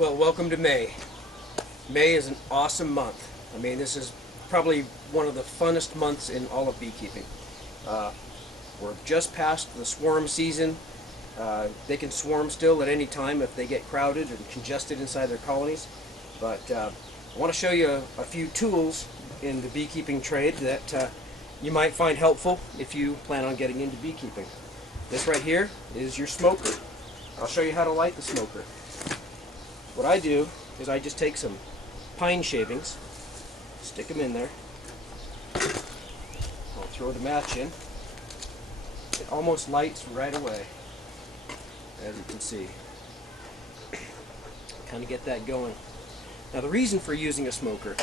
Well, welcome to May. May is an awesome month. I mean, this is probably one of the funnest months in all of beekeeping. We're just past the swarm season. They can swarm still at any time if they get crowded and congested inside their colonies. But I want to show you a few tools in the beekeeping trade that you might find helpful if you plan on getting into beekeeping. This right here is your smoker. I'll show you how to light the smoker. What I do is I just take some pine shavings, stick them in there. I'll throw the match in. It almost lights right away, as you can see. Kind of get that going. Now the reason for using a smoker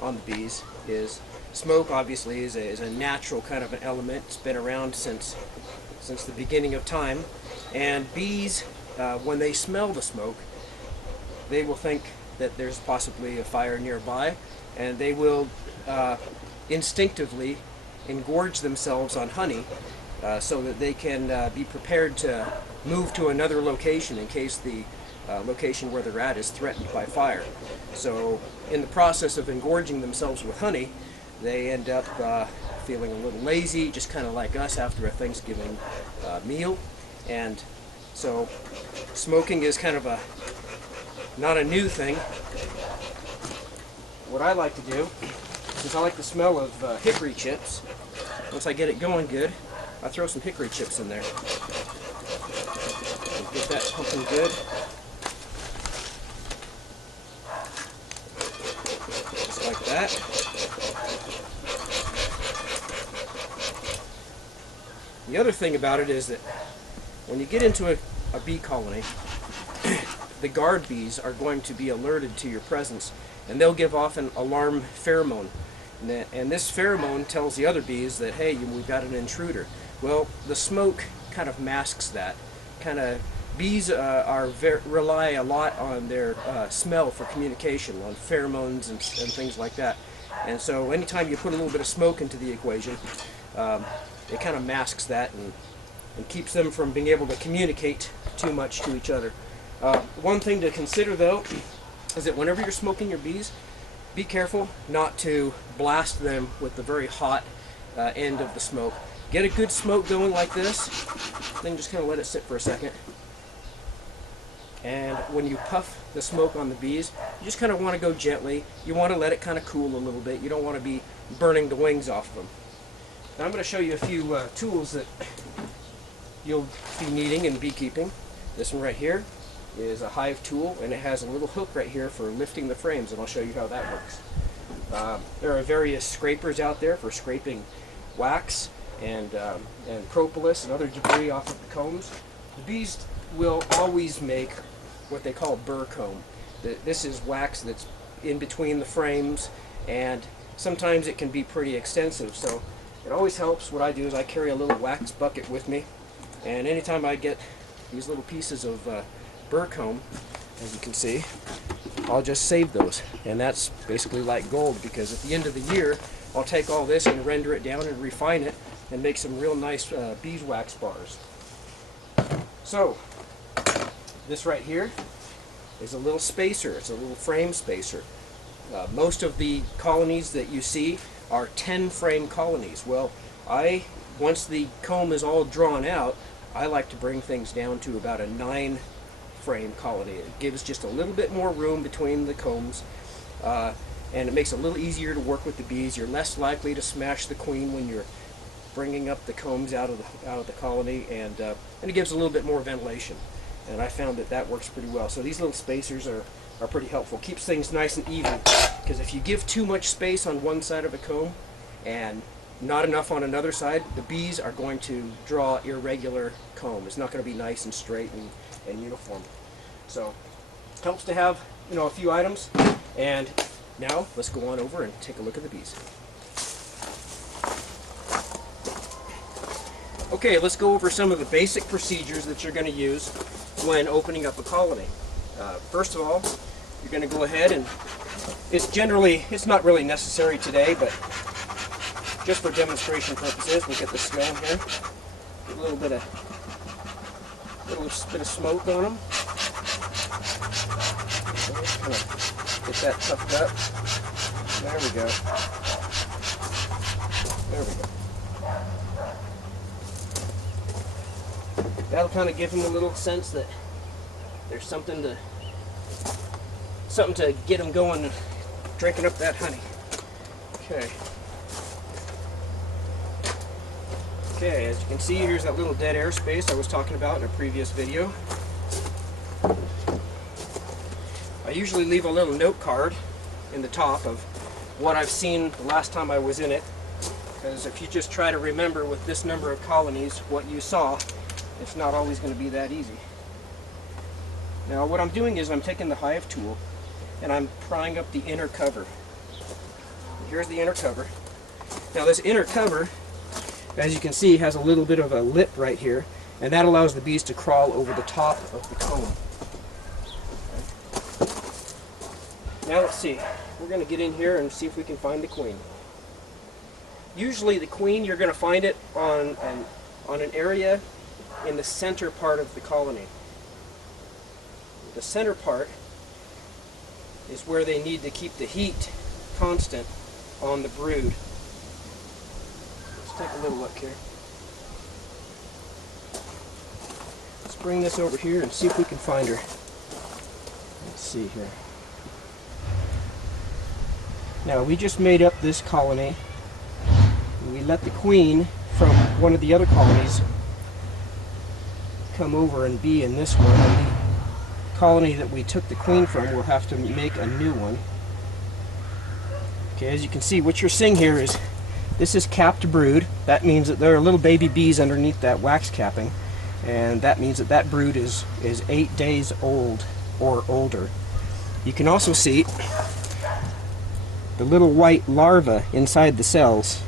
on the bees is smoke obviously is a natural kind of an element. It's been around since the beginning of time, and bees when they smell the smoke, they will think that there's possibly a fire nearby, and they will instinctively engorge themselves on honey so that they can be prepared to move to another location in case the location where they're at is threatened by fire. So in the process of engorging themselves with honey, they end up feeling a little lazy, just kind of like us after a Thanksgiving meal. And so smoking is kind of not a new thing. What I like to do is I like the smell of hickory chips. Once I get it going good, I throw some hickory chips in there. Get that pumping good. Just like that. The other thing about it is that when you get into a bee colony, the guard bees are going to be alerted to your presence, and they'll give off an alarm pheromone. And this pheromone tells the other bees that, hey, we've got an intruder. Well, the smoke kind of masks that. Bees rely a lot on their smell for communication, on pheromones and things like that. And so anytime you put a little bit of smoke into the equation, it kind of masks that and keeps them from being able to communicate too much to each other. One thing to consider though is that whenever you're smoking your bees, be careful not to blast them with the very hot end of the smoke. Get a good smoke going like this, then just kind of let it sit for a second. And when you puff the smoke on the bees, you just kind of want to go gently. You want to let it kind of cool a little bit. You don't want to be burning the wings off of them. Now I'm going to show you a few tools that you'll be needing in beekeeping. This one right here is a hive tool, and it has a little hook right here for lifting the frames, and I'll show you how that works. There are various scrapers out there for scraping wax and propolis and other debris off of the combs. The bees will always make what they call burr comb. This is wax that's in between the frames, and sometimes it can be pretty extensive, so it always helps. What I do is I carry a little wax bucket with me, and anytime I get these little pieces of burr comb, as you can see, I'll just save those, and that's basically like gold, because at the end of the year I'll take all this and render it down and refine it and make some real nice beeswax bars. So this right here is a little spacer. It's a little frame spacer. Most of the colonies that you see are 10 frame colonies. Well, once the comb is all drawn out, I like to bring things down to about a 9 frame colony. It gives just a little bit more room between the combs, and it makes it a little easier to work with the bees. You're less likely to smash the queen when you're bringing up the combs out of the colony, and it gives a little bit more ventilation. And I found that works pretty well. So these little spacers are pretty helpful. Keeps things nice and even, because if you give too much space on one side of a comb and not enough on another side, the bees are going to draw irregular comb. It's not going to be nice and straight and uniform. So it helps to have a few items. And now let's go on over and take a look at the bees. Okay, let's go over some of the basic procedures that you're going to use when opening up a colony. First of all, you're going to go ahead and it's not really necessary today, but just for demonstration purposes, we'll get this going here. Get a little bit of smoke on them. Kind of get that tucked up. There we go. There we go. That'll kind of give him a little sense that there's something to get him going and drinking up that honey. Okay. Okay, as you can see, here's that little dead air space I was talking about in a previous video. I usually leave a little note card in the top of what I've seen the last time I was in it, because if you just try to remember with this number of colonies what you saw, it's not always going to be that easy. Now what I'm doing is I'm taking the hive tool and I'm prying up the inner cover. Here's the inner cover. Now this inner cover, as you can see, has a little bit of a lip right here, and that allows the bees to crawl over the top of the comb. Okay. Now let's see. We're going to get in here and see if we can find the queen. Usually the queen, you're going to find it on an area in the center part of the colony. The center part is where they need to keep the heat constant on the brood. Let's take a little look here. Let's bring this over here and see if we can find her. Let's see here. Now we just made up this colony. We let the queen from one of the other colonies come over and be in this one. And the colony that we took the queen from will have to make a new one. Okay, as you can see, what you're seeing here is this is capped brood. That means that there are little baby bees underneath that wax capping, and that means that that brood is 8 days old or older. You can also see the little white larvae inside the cells.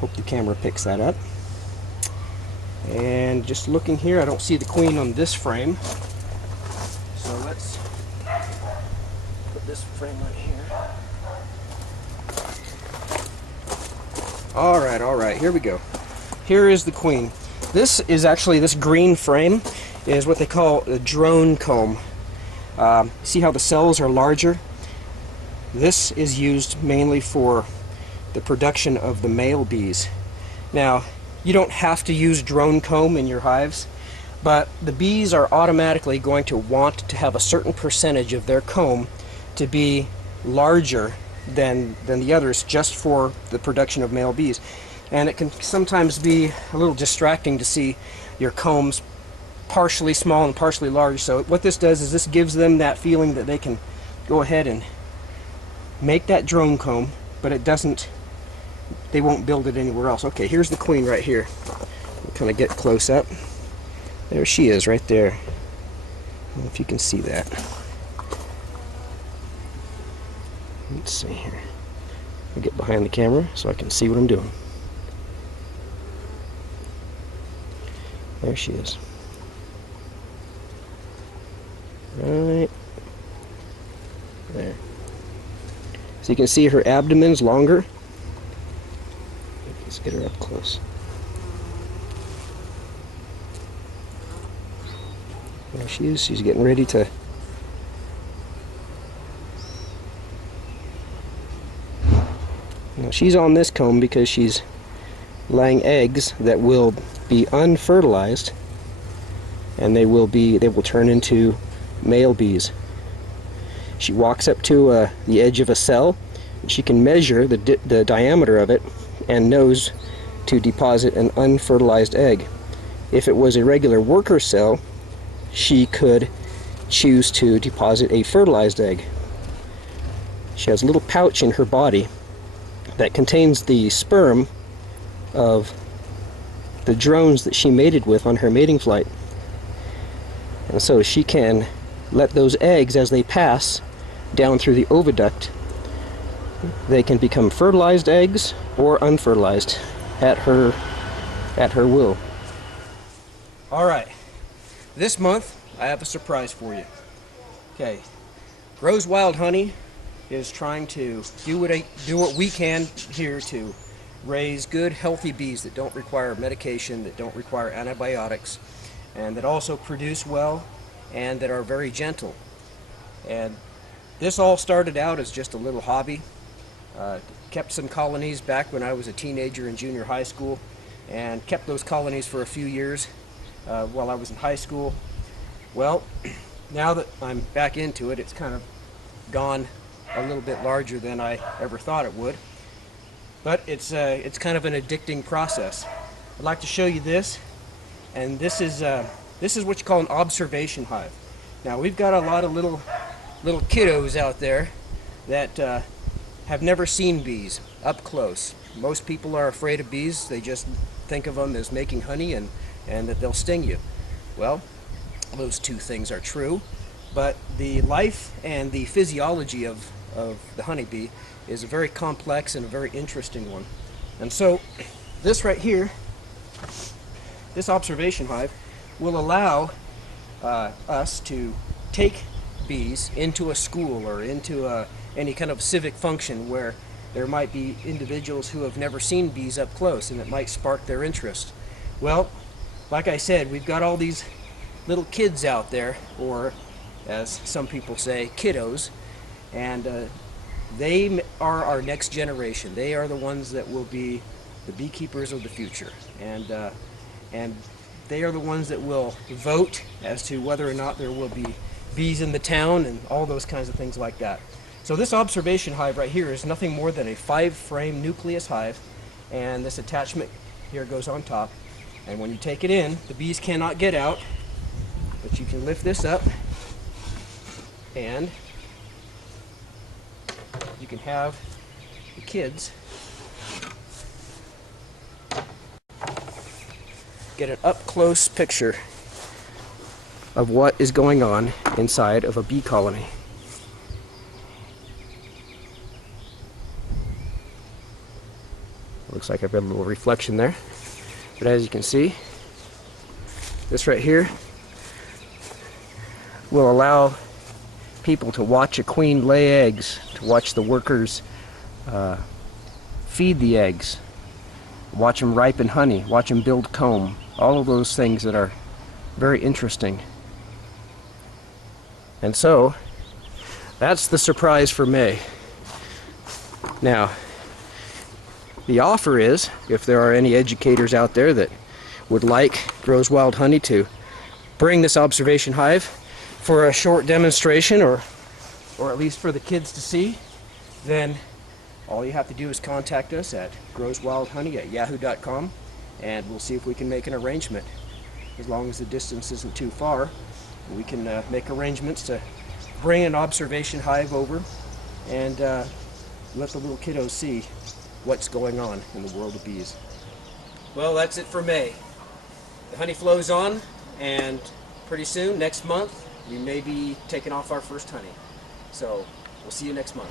Hope the camera picks that up. And just looking here, I don't see the queen on this frame. So let's put this frame on here. Alright, here we go. Here is the queen. This is actually, this green frame is what they call a drone comb. See how the cells are larger? This is used mainly for the production of the male bees. Now, you don't have to use drone comb in your hives, but the bees are automatically going to want to have a certain percentage of their comb to be larger than the others, just for the production of male bees. And it can sometimes be a little distracting to see your combs partially small and partially large. So what this does is this gives them that feeling that they can go ahead and make that drone comb, but it doesn't, they won't build it anywhere else. Okay, here's the queen right here. We'll kind of get close up. There she is right there. I don't know if you can see that. Let's see here. I'll get behind the camera so I can see what I'm doing. There she is. Right there. So you can see her abdomen's longer. Let's get her up close. There she is. She's getting ready to now she's on this comb because she's laying eggs that will be unfertilized, and they will turn into male bees. She walks up to the edge of a cell. She can measure the diameter of it and knows to deposit an unfertilized egg. If it was a regular worker cell, she could choose to deposit a fertilized egg. She has a little pouch in her body that contains the sperm of the drones that she mated with on her mating flight. And so she can let those eggs, as they pass down through the oviduct, they can become fertilized eggs or unfertilized at her will. Alright, this month I have a surprise for you. Okay, Rose Wild Honey is trying to do what we can here to raise good, healthy bees that don't require medication, that don't require antibiotics, and that also produce well and that are very gentle. And This all started out as just a little hobby. Kept some colonies back when I was a teenager in junior high school, and kept those colonies for a few years while I was in high school. Well, now that I'm back into it, it's kind of gone a little bit larger than I ever thought it would. But it's kind of an addicting process. I'd like to show you this, and this is what you call an observation hive. Now we've got a lot of little kiddos out there that have never seen bees up close. Most people are afraid of bees. They just think of them as making honey and that they'll sting you. Well, those two things are true, but the life and the physiology of the honeybee is a very complex and a very interesting one. And so this right here, this observation hive, will allow us to take bees into a school or into any kind of civic function where there might be individuals who have never seen bees up close, and it might spark their interest. Well, like I said, we've got all these little kids out there, or as some people say, kiddos, and they are our next generation. They are the ones that will be the beekeepers of the future, and they are the ones that will vote as to whether or not there will be bees in the town and all those kinds of things like that. So this observation hive right here is nothing more than a 5-frame nucleus hive, and this attachment here goes on top, and when you take it in, the bees cannot get out, but you can lift this up and you can have the kids get an up-close picture of what is going on inside of a bee colony. Looks like I've got a little reflection there, but as you can see, this right here will allow people to watch a queen lay eggs, to watch the workers feed the eggs, watch them ripen honey, watch them build comb, all of those things that are very interesting. And so that's the surprise for May. Now, the offer is, if there are any educators out there that would like Grows Wild Honey to bring this observation hive for a short demonstration, or at least for the kids to see, then all you have to do is contact us at growswildhoney@yahoo.com, and we'll see if we can make an arrangement. As long as the distance isn't too far, we can make arrangements to bring an observation hive over and let the little kiddos see what's going on in the world of bees. Well, that's it for May. The honey flows on, and pretty soon, next month, we may be taking off our first honey. So we'll see you next month.